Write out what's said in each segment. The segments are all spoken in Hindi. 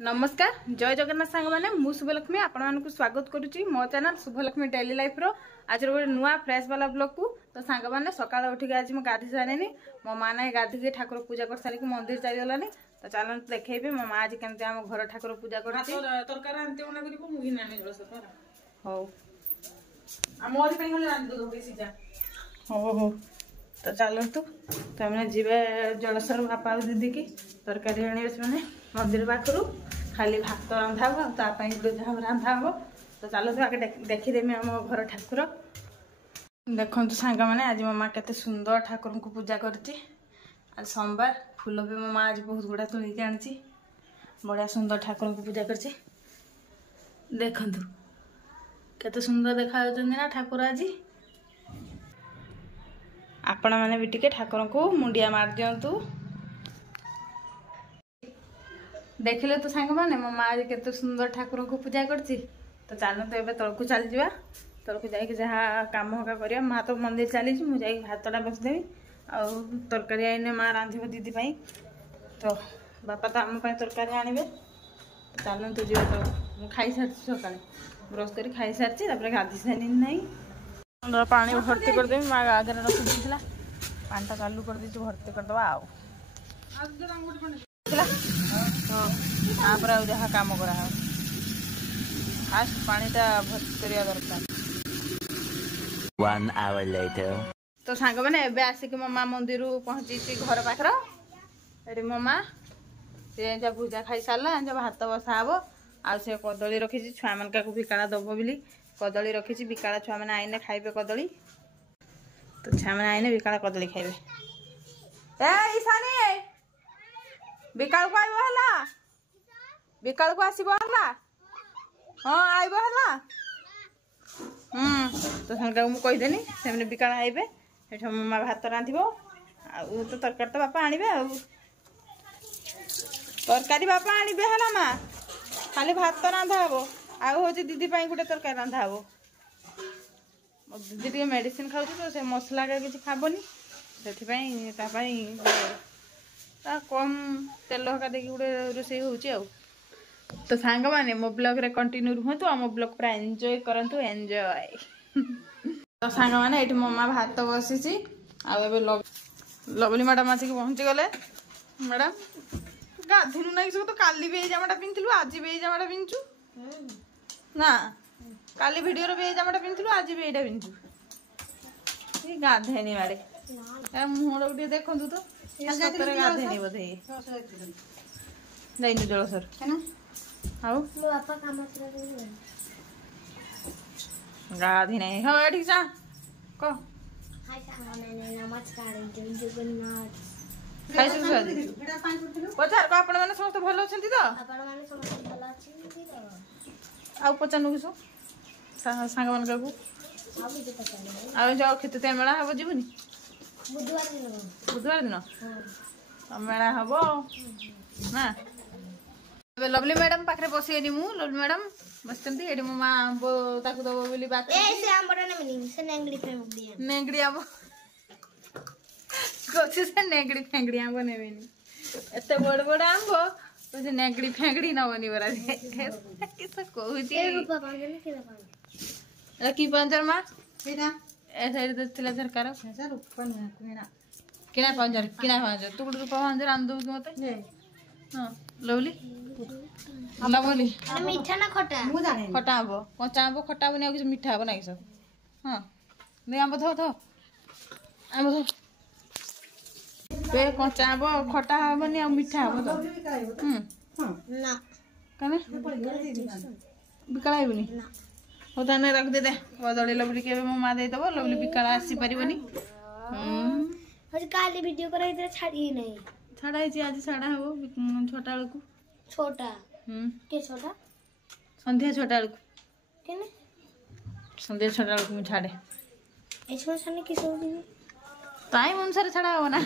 नमस्कार जय जगन्नाथ सांग मैंने मु शुभलक्ष्मी आपण मानक स्वागत करुच्ची मो चैनल शुभलक्ष्मी डेली लाइफ रो आज गोटे नुआ फ्रेश वाला ब्लॉग को तो सांग मैंने सकाल उठिक आज मुझे गाधी सारे मो माँ ना गाधी ठाकुर पूजा कर सारिक मंदिर चलीगलानी तो चलते देखेबी मो माँ आज केमती आम घर ठाकुर पूजा कर तो चलतु तो मैंने जीवे जलसर बापा दीदी की तरकारी आने मैंने मंदिर पाखु खाली भात रंधा हम तापाई जहाँ रंधा हम तो चलतु आगे देखीदेमी आम घर ठाकुर देखु सांग मैंने आज मो माँ केते सुंदर ठाकुर को पूजा करती आज सोमवार फूल भी मो माँ आज बहुत गुड़ा तोलिक आनी बढ़िया सुंदर ठाकुर को पूजा कर देखु केते सुंदर देखा ना ठाकुर आज आपण मैंने भी टिके ठाकुर को मुंडिया मार दिंतु देखिले तो सांग मैंने मो माँ आज केते सुंदर ठाकुर को पूजा करती तो चलते एवं तलक चल जा तलक जाकि जहाँ कम हका कर माँ तो मंदिर चली मुझे भातटा बसदेवी आउ तरकारी आईने माँ रांधिब दीदी पाई तो बापा तो आम तरकारी आनबे चलते जी तो मुझे खाई सारी सका ब्रश कर खाई सारी गाधी सारी ना पानी भर्ती करदेवी माँ आगे रखी देला पानीटा चालू कर दी भर्ती करदे आउ हाँ जहाँ कम करा फास्ट पानीटा भर्ती करवा दरकार 1 hour later तो सांग मैंने एबे आसिक मो माँ मंदिर पहुंची घर पाखर मो माँ से भूजा खाई सारा भात बसा हम आ कदली रखी छुआ मान का बिकाड़ा दब बोली कदली रखी बिकाड़ा छुआ मैंने आईने खाइबे कदली तो छुआ मैंने आईने बिकाड़ा कदली खाइबे बिकाल को आइब हला बिकाल को आसीब हला हाँ आइब हला तो सानका मु कहीदेनी से बिकाड़ा आइबे एठ मो माँ भात रांधिब आ तो तरकारी तो बापा आनिबे आ तरकारी बापा आनिबे हला माँ खाली भात रांधा हम आ हूँ दीदी गोटे तरकारी रांधा हम दीदी टे मेडिसिन खाऊ तो से मसला का किसी खाबनी से कम तेल हका देखिए गोटे रोषे हो तो सांग मैंने मो ब्लॉग रे कंटिन्यू रुहतु आ मो ब्लॉग पूरा एंजॉय करंतु एंजॉय तो सांग मैंने ये मो माँ भात बसी आबे लवली मैडम आसिक पहुँची गले मैडम गाधेलु ना तो काली भी जामाटा पिंधिलु आज भी जामाटा पिंधु ना काली वीडियो भी जामाटा पिंधिलु आज भी एटा पिंधु गाधेनी मारे मुहर गोटे देखु तो गाधेनी बोधे जाइन जलसर गाधी नहीं हाँ ठीक सा कह पचार को आपण माने समस्त भल अछंती तो आ पचार नु किसो सांग मान को आ जाओ खेते मेला हबो जीवनी बुधवार दिन मेला हबो ना लवली मैडम पाखरे बसी मु लवली मैडम बसचंती एडी मो मां आंबो ताकू दबो बोली बात से आंबोटा ने मिनी से नेंगड़ी फेंगड़ी नेंगड़ी आंबो कोची से नेंगड़ी फेंगड़ी आंबो नेवेनी एते बड़ बड़ आंबो तो जे नेंगड़ी फेंगड़ी न बनी बरा किस कहूची ए रूपा पांजर ने केला पांजर ए की पंजर मां हेरा ए साइड तो तिला सरकार ऐसा रूपा ना किना पंजर तू गुड रूपा पंजर आंदो मते हां लवली लवली मीठा ना खटा मु जाने खटा हबो कच्चा हबो खटा बनी आ मीठा हबो ना किस हां ने आंबो थो आंबो थो पे कच्चा हबो खटा हबो नि आ मीठा हबो तो ना कने बिकाला हबनी हो ताने रख दे बदली लवली के मो मा दे दबो लवली बिकाला आसी परिबनी हज काली वीडियो कराई दे छाड़ी नहीं छाड़ा जी आज छाड़ा हबो छोटा को छोटा के छोटा संध्या छोटा को केने संध्या छोटा को मु छाड़े ए छोटा छाने किस हो दी टाइम अनुसार छाड़ा हो ना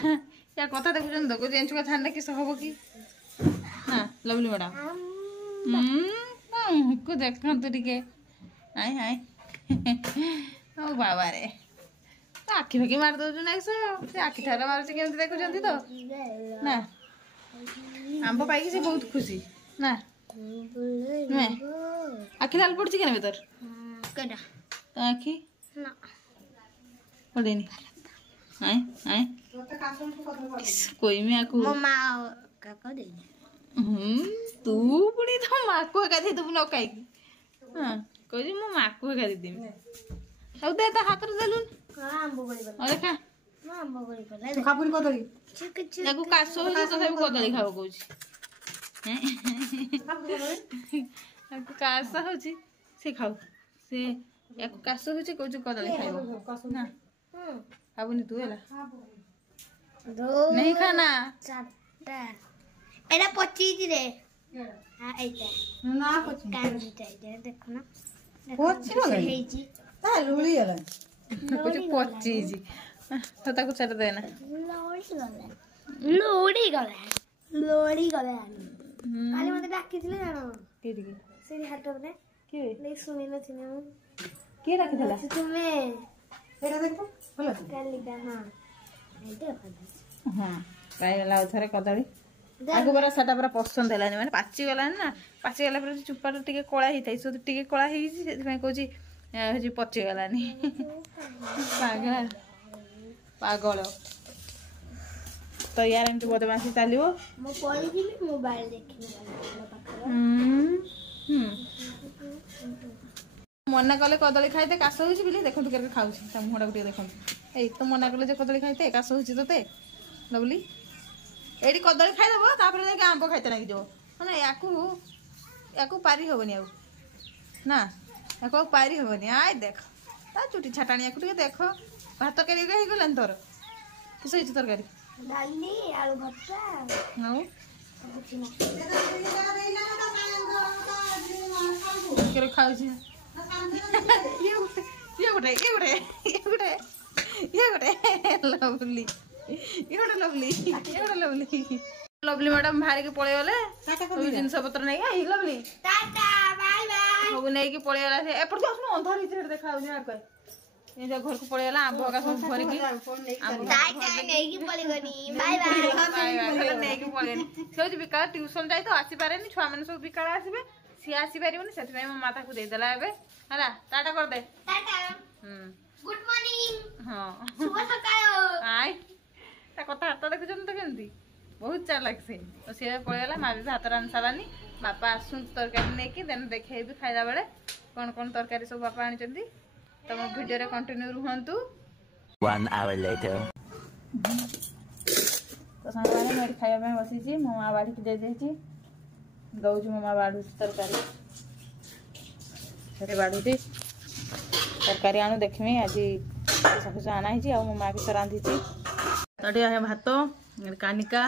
या कथा देखुछन तो को जेंच को छाड़ने किस हबो की हां लवली मैडम को देखन तो टिके हाय हाय ओ बाबा रे आखि फाखि मार दो ना से आखि ठारा मार से केमती देखुछंती तो ना आंब पाई से बहुत खुशी ना नुहे आखि लाल पड़ी के तोर केडा तो आखि ना पड़ेनी आए आए कोई में आकु मम्मा का दे तू पुणी तो माँ को एका दे तू न काई हां कोई मो माँ को एका दे देमी अब दे ता हाथ रे देलुन हां आंबो बड़ी बड़ी अरे खा हां आंबो बड़ी बड़ी तू खापुनी कदली चिक चिक याकू कासो हो तो सब कदली खाओ कहूची हैं याकू कासो होची से खाओ से याकू कासो होची कहूची कदली खाइबो ना खाबुनी तू एला दो नहीं खाना चारटा एला 25 रे हां एटा ना कुछ कांदी चाहिए देखो ना पची गला हेजी ता लुली गला कुछ पची जी तो ताको चट देना लोड़ी गला काली मते डाकिथिले जानो के दिके सेरी हाट में के नहीं सुनी न थिने मु के रखि देला तुमे एटा देखो भलो काली दा हां एटा खादा हां पाइला उथरे कदली आगु बरा साटा बरा पसंद हेलानी माने पाची गलानी ना पाची गला पर चुप्पा टिके कोळा हिताई सो टिके कोळा हिजी सेति में कहूची हजी पची गलानी पागल पागल तो यार एमती बदमाशी चलिबो मो पळी कि मोबाइल देखि मना कले कदली खाइते काश होउची बिली देखंतु केरे खाउची त मुहडा गुटे देखंतु ए तो मना कले जे कदली खाइते काश होउची तते लवली एडी कदली खाइ देबो तापर नै आंबो खाइते लागि जो माने याकू पारी होबनी आउ ना याकू पारी होबनी आय देख ता चुटी छाटाणी याकू टिके देखो भात केरी गई गलन तोर किस होइछ तरकारी डाली आलू भत्ता हाउ कुछ ना केरे खाउची ये गुटे लवली लवली मैडम बाहर के पळे गले सब जिंस पत्र नै आई लवली टाटा बाय बाय सब नै के पळे गला से एपड़ जो सुन अंधार इधर देखा हो यार कोई ये जो घर को पळे गला आंबो का सब भर के आंबो टाटा नहीं की पड़ी गनी बाय बाय नै के पळे गनी से जो बिका ट्यूशन जाई तो आसी पारे नि छुआ माने सब बिका आसीबे सी आसी पारिबो नि सेति में मो माता को दे देला एबे हला टाटा कर दे टाटा गुड मॉर्निंग हां शुभ सकाळ आय ता कथा हाथ देखुछन त केंती बहुत चालाक से तो से पळेला मा भी भात रान सालानी बापा आसुन तरकारी नै कि देन देखेबी खाइला बेले कोन कोन तरकारी सब बापा आनी चंदी तो मो वीडियो रे कंटिन्यू रहंतु 1 hour later तो सामाने मेरी खाइबा में बसी छी मो मा बाड़ी के दे दे छी दउजु मो मा बाडू तरकारी सेरे बाडू दे तरकारी आनु देखमी आज सब आना ही आ मो मा भी रांधी छी तड़ी है भात कानिका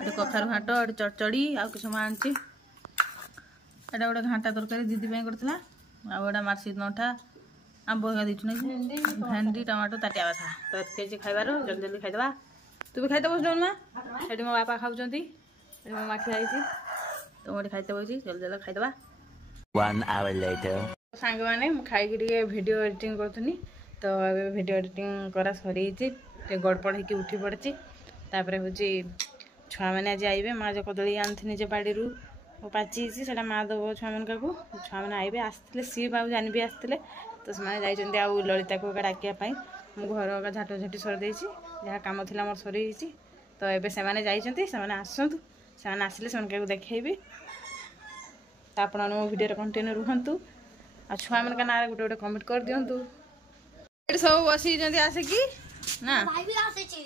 एटे कखारु घाट एटे चड़चड़ी आ किछ मानची एटा गोटे घाटा तरकारी दीदी पे करथला आ ओडा मारसी नठा आंबो का दिछु नै भेंडी टमाटो ताटिया बाथा तो केजी खाइबारो जल्दी जल्दी खाइ देबा तू भी खाइते बस जोन मा एटी मो बापा खाउचंती एटी मो मा खियाई छी तो मोटी खाइते बसी जल्दी जल्दी खाइ देबा 1 hour later सांग माने खाइ के वीडियो एडिटिंग करथनी तो वीडियो एडिटिंग करा सरी छी ते गड़पड़ होके उठी पड़ची तापरे होची छुआ मैंने आज आइबे माँ जो कदली आनी जे बाड़ी वो पाची से माँ दब छुआ मान का छुआ मैंने आइबे आसते सी बाबू जानी भी आसते तो से जाइए आउ ललिता को डाकिया मु घर झाट झाटी सरी जहाँ कम थी मोर सरी तो ये से आसतु से आसिले से देखी तो आप मो भिडियो कंटिन्यू रुहतु आ छुआ मान ना गोटे गोटे कमेंट कर दिंतु सब बसी आसिकी ना भाई भी आसे छी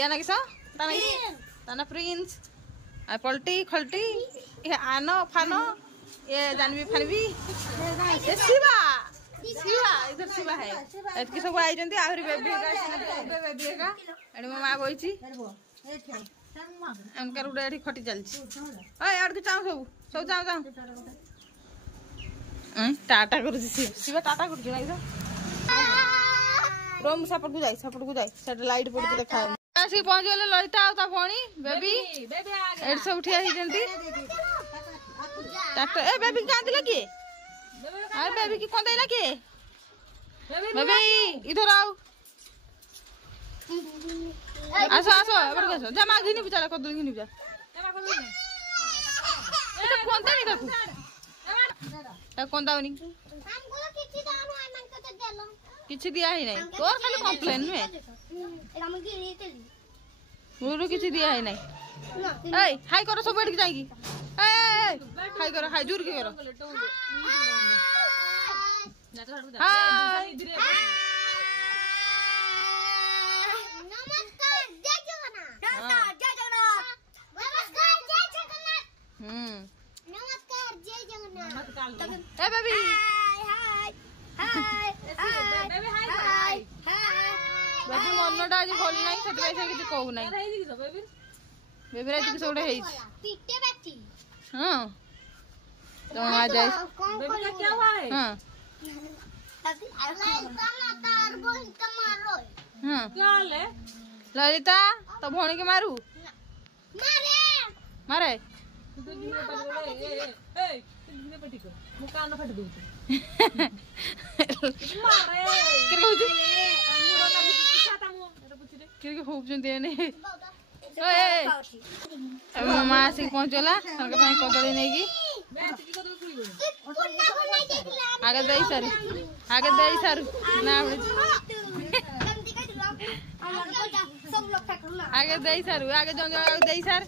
या ना किसा ताना प्रिंस आ पलटी खलटी ये आनो फानो ये जानवी फानवी ये शिवा इधर शिवा है एतकी सब आई जंती आहुरी बेबी का एडी मो मां बोइची एनकर उडे एठी खटी चलची ओए आड़ के चाउ सब जाओ टाटा करू शिवा टाटा करू ना इधर रोम सपट को जाई सेट लाइट पड़ते देखा आसी पहुंच गले ललिता आ भणी बेबी एड सब उठिया ही जंती डॉक्टर ए बेबी कांदी लगी अरे बेबी की कोन देला के बेबी इधर आओ आसो एबर जा मां घिनी बिचारा को घिनी बिचारा एटा कोन दे नहीं देखू कौन दाउनी किसी दिया ही नहीं तोर खाली कंप्लेन में मुरु किसी दिया ही नहीं ए हाय करो सब बैठ के जाएगी ए हाय करो हाय जोर के करो हाय नमस्कार जय जगन्नाथ ए बेबी बेबी मनटा आज भल ना से कहू ना बेबी रात किस गोटे हाँ तो आ जाए हाँ ललिता तो भौणी के मारू मारे माँ आसिक पहुँचला कदली नहीं कि आगे दे सारू ना आगे दे सारू आगे जन जन दे सार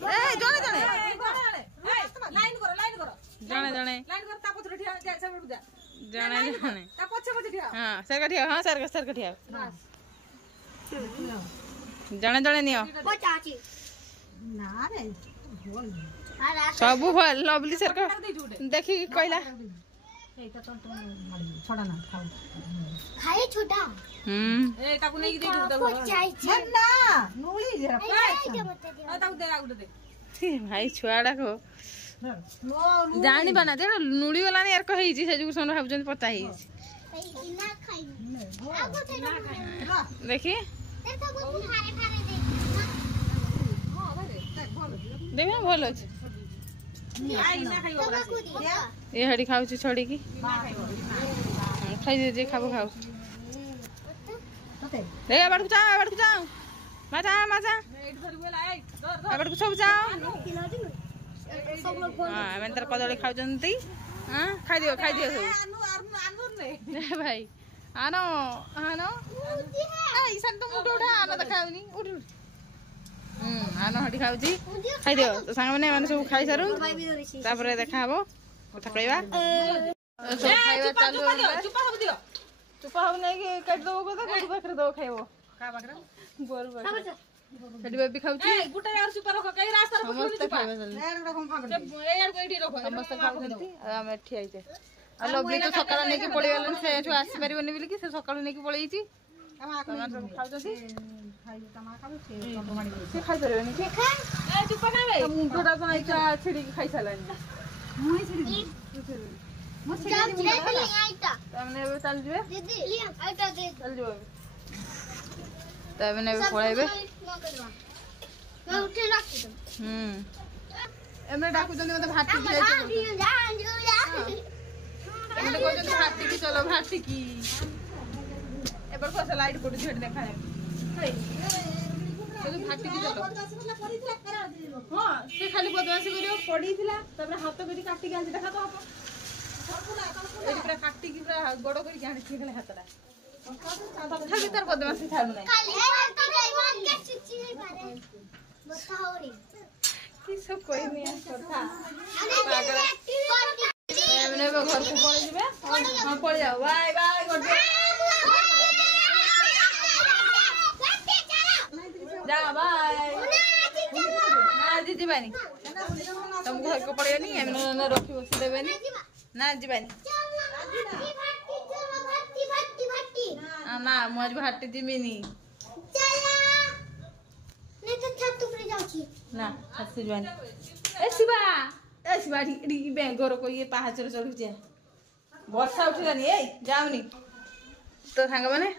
जने जने लाइन करो जने जने लाइन कर ता पछरे ठिया जा सब जा जने जने ता पछे ठिया हां सर का ठिया हां सर का ठिया जने जने नियो चाची ना रे सब भल लवली सर का देखि कहला एटा तो छोड़ा ना खाओ खाए छोटा ए ताकू नहीं दे दो चाची ना नूली जरा ताकू दे आउट दे भाई छुआड़ा को जानी बना दे नुड़ी वाला ने यार कहि छी से जो सोन भाबजन पता ही ना खाई देखी देखो भल अच्छे ये हड़ी खाऊ छड़ी की खाई दे खाबो खाऊ देखा बड़कू जाओ माचा बड़कू सब जाओ हाँ मैंने तार कदली खाऊंती हाँ खाई दियो सब भाई आनो आनो ईशान तो मुठ उठा आनो तो खाऊनी उठ आनो हटी खाऊची खाई दियो तो सांग मैंने सब खाई सारू तापर देखा हबो कथा कहवा सब खाइबा चालू चुपा हम नहीं कि काट दो को तो गोरु पाखरे दो खाइबो का बाकरा गोरु पाखरे हटी बेबी खाऊची ए गुटा यार सुपर रखो कई रास्ता रे समस्त खाइबा चल ए रकम फागड़ ए यार कोइठी रखो समस्त खाउथि आ हम एठी आइते आ लवली तो सकाळ नेकी पळी गेलन से एठु आसी परिबनी बिल कि से सकाळ नेकी पळीची हम आको खाउथि खाई तमा खाऊ से कप माडी से खाइ परिबनी कि ए चुप ना बे मुंडा तो आइचा छिड़ी खाइ सालानी मुई छिड़ी मो छिड़ी तमने चल जबे दीदी आइटा दे चल जबे तमने पळाइबे मैं उठे रखी दो एमने डाकू जने मते भाटी की जाय एमने को जने भाटी की चलो भाटी की एबर को लाइट पड़ झड़ देखा है चलो भाटी की चलो हां से खाली बदमाशी करियो पड़ी थिला तबरे हाथ करी काटी के आंची देखा तो आप ए पूरा काटी की पूरा गोडो करी आंची खाली हाथटा तथा भीतर बदमाशी थालु नाही खाली के चिची नहीं पारे बताओ रे की सब कोई नहीं कथा पागल एमने घर को पड़ी जबे हां पड़ी जाओ बाय बाय कर दे जा बाय ना दीदी बानी तुम घर को पड़े नहीं एमने रखी बस देबे नहीं ना जीबानी ना मुझ भाटी दिमिनी नहीं तो छत ऊपर जाऊची ना छत जीबानी ए शिवा डी बेंगोर को ये पहाचर चढ़ु जे वर्षा उठिलानी ए जाउनी तो सांग माने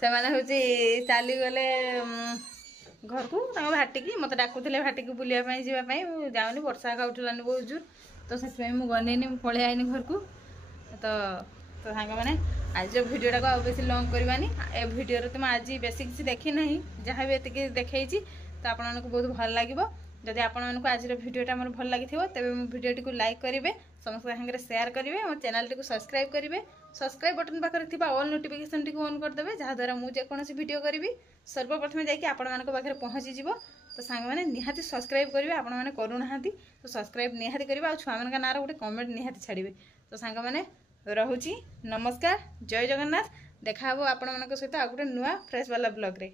से माने होची चाली गले घर को भाटी की मत डाकुले भाटी की बुलिया जावाई जाऊनी वर्षा का उठलानी बहुत जोर तो से गनेनी पलि आईनी घर को तो तो सांग मैंने आज भिडियोटा को बेस लंग करवानी ए भिडियो तुम आज बेस किसी देखी ना जहाँ भी एतिक देखी तो आपको बहुत भल लगे जदि आपको आज भिडियोटा मोर भल लगी तेज मो भिडियोटी को लाइक करेंगे समस्त सागर सेयार करेंगे मो चैनल टी सब्सक्राइब करेंगे सब्सक्राइब बटन पाखे ऑल नोटिफिकेशन टी ऑन करदे जहाँद्वारा मुझे जेकोसी भिडियो करी सर्वप्रथम जाकि पाखे पहुँची तो सांग मैंने निहाती सब्सक्राइब करेंगे आपण मैंने करूना तो सब्सक्राइब निहाती करेंगे आ छुआ मान नाँ गोटे कमेंट निहाती छाड़े तो सांग मैंने रहुची नमस्कार जय जगन्नाथ देखा आपण मान सहित आ गोटे नुआ फ्रेश वाला ब्लॉग रे।